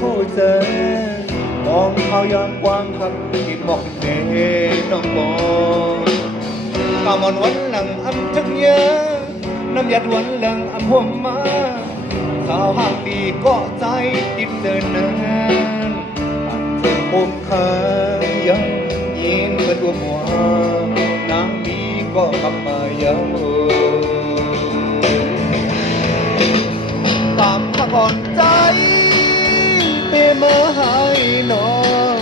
โหเจอมองเขายามกว้างครับกินบอกเน่น้องบอกกามอนวันหลังอำจังเยอะน้ำยัดวันหลังอำหัวมาสาวห่างดีก็ใจติดเดินนานอันเธอคมคายยังยินเมื่อตัวหัวนางมีก็กลับมาเยาตามมาก่อนใจเปมาหายน้อง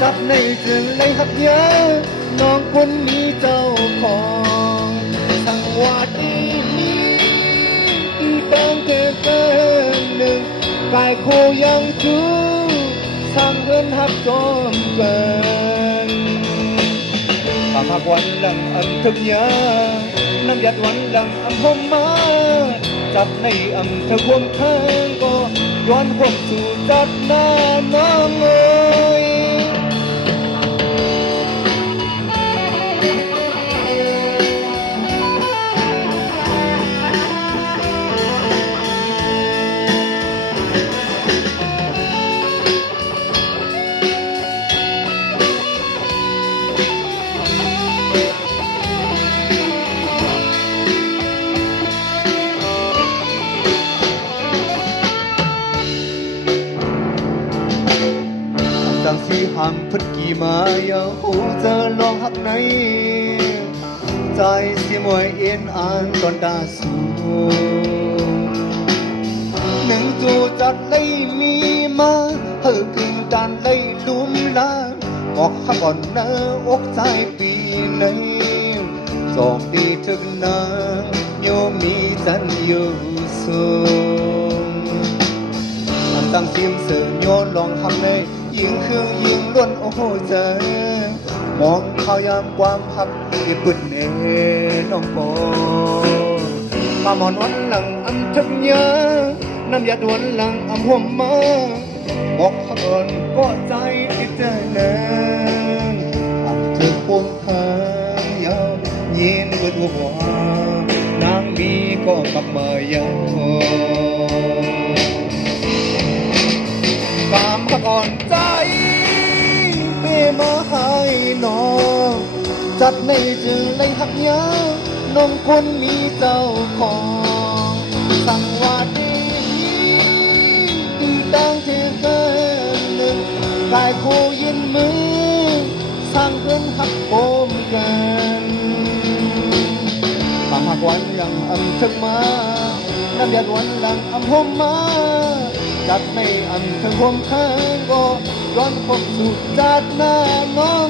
จับในจึงเลยหักเยอะน้องคนมีเจ้าของสังวาสอีนี้อีแปลงเกินหนึ่งกายโคยังจูสร้างเงินหักจอมเกินปากหักวันหลังอำทึกยาน้ำยัดวันหลังอำพมมาจับในอำเธอควงทางก็ย้อนความสู่จัดหน้าน้องเอ๋ยจังสีห้ามพัดกี่มาอย่าหูจะลองหักในใจเสียมวยเอ็นอ่านตอนตาสูหนึ่งจูจัดเลยมีมาเฮอคือดานเลยลุ่มลาออกข้าก่อนเนออกใจปีในจอมดีถึงนางโยมีจันอยู่สูงอันตั้งเสียมเสือโยนลองทำในยิงคือยิงล้วนโอ้โหเจอมองเขายามความหักที่ปุ่นเน่น้องบอกมามอนวันหลังอันทึกเยอะน้ำยาดวนหลังอำหัวมาบอกเขาก่อนก็ใจที่เจอเน่อันเธอพวงทางยาวยินเบิดหัวนางมีก็กลับมาเยาตามมาก่อนใจเปมาให้น้องจัดในจึงเลยหักยาน้องคนมีเจ้าของสั่งว่าดีที่ตั้งที่เกินหนึ่งกายโคยินมือสร้างเพื่อนหักโปมกันหากวันหลังอำถึงมาน้ำยาวันหลังอำหอมมาจัดในอันถึงความแข็งก็ย้อนพบสู่จัดหน้าน้อง